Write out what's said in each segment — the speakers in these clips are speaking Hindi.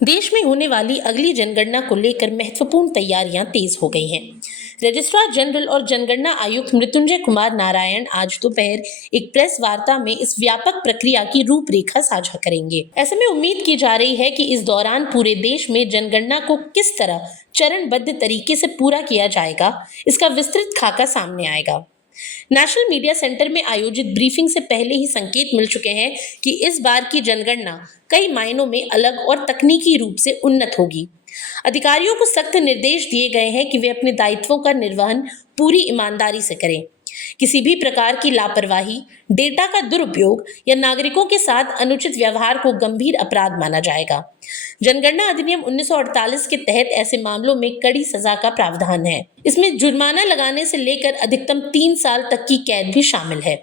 देश में होने वाली अगली जनगणना को लेकर महत्वपूर्ण तैयारियां तेज हो गई हैं। रजिस्ट्रार जनरल और जनगणना आयुक्त मृत्युंजय कुमार नारायण आज दोपहर एक प्रेस वार्ता में इस व्यापक प्रक्रिया की रूपरेखा साझा करेंगे। ऐसे में उम्मीद की जा रही है कि इस दौरान पूरे देश में जनगणना को किस तरह चरणबद्ध तरीके से पूरा किया जाएगा, इसका विस्तृत खाका सामने आएगा। नेशनल मीडिया सेंटर में आयोजित ब्रीफिंग से पहले ही संकेत मिल चुके हैं कि इस बार की जनगणना कई मायनों में अलग और तकनीकी रूप से उन्नत होगी। अधिकारियों को सख्त निर्देश दिए गए हैं कि वे अपने दायित्वों का निर्वहन पूरी ईमानदारी से करें। किसी भी प्रकार की लापरवाही, डेटा का दुरुपयोग या नागरिकों के साथ अनुचित व्यवहार को गंभीर अपराध माना जाएगा। जनगणना अधिनियम 1948 के तहत ऐसे मामलों में कड़ी सजा का प्रावधान है। इसमें जुर्माना लगाने से लेकर अधिकतम 3 साल तक की कैद भी शामिल है।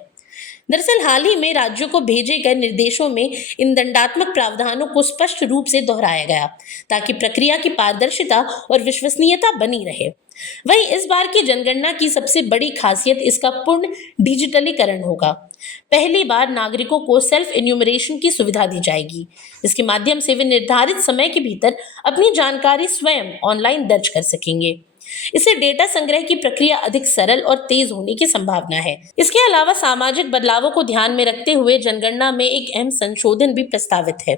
दरअसल हाल ही में राज्यों को भेजे गए निर्देशों में इन दंडात्मक प्रावधानों को स्पष्ट रूप से दोहराया गया, ताकि प्रक्रिया की पारदर्शिता और विश्वसनीयता बनी रहे। वहीं इस बार की जनगणना की सबसे बड़ी खासियत इसका पूर्ण डिजिटलीकरण होगा। पहली बार नागरिकों को सेल्फ एन्यूमरेशन की सुविधा दी जाएगी। इसके माध्यम से वे निर्धारित समय के भीतर अपनी जानकारी स्वयं ऑनलाइन दर्ज कर सकेंगे। इससे डेटा संग्रह की प्रक्रिया अधिक सरल और तेज होने की संभावना है। इसके अलावा सामाजिक बदलावों को ध्यान में रखते हुए जनगणना में एक अहम संशोधन भी प्रस्तावित है।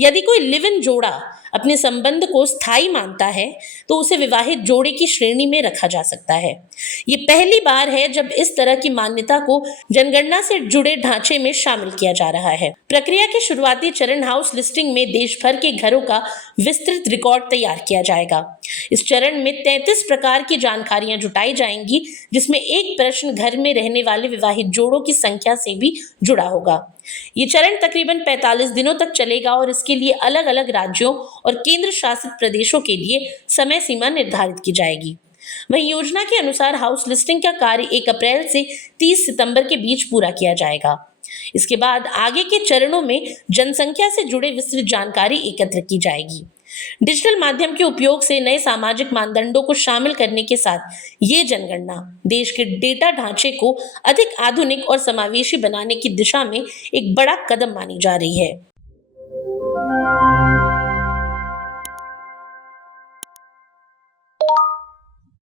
यदि कोई लिव इन जोड़ा अपने संबंध को स्थायी मानता है, तो उसे विवाहित जोड़े की श्रेणी में रखा जा सकता है। ये पहली बार है जब इस तरह की मान्यता को जनगणना से जुड़े ढांचे में शामिल किया जा रहा है। प्रक्रिया के शुरुआती चरण हाउस लिस्टिंग में देश भर के घरों का विस्तृत रिकॉर्ड तैयार किया जाएगा। इस चरण में 33 प्रकार की जानकारियां जुटाई जाएंगी, जिसमें एक प्रश्न घर में रहने वाले विवाहित जोड़ों की संख्या से भी जुड़ा होगा। ये चरण तकरीबन 45 दिनों तक चलेगा और इसके लिए अलग अलग राज्यों और केंद्र शासित प्रदेशों के लिए समय सीमा निर्धारित की जाएगी। वहीं योजना के अनुसार हाउस लिस्टिंग का कार्य 1 अप्रैल से 30 सितंबर के बीच पूरा किया जाएगा। इसके बाद आगे के चरणों में जनसंख्या से जुड़े विस्तृत जानकारी एकत्र की जाएगी। डिजिटल माध्यम के उपयोग से नए सामाजिक मानदंडों को शामिल करने के साथ ये जनगणना देश के डेटा ढांचे को अधिक आधुनिक और समावेशी बनाने की दिशा में एक बड़ा कदम मानी जा रही है।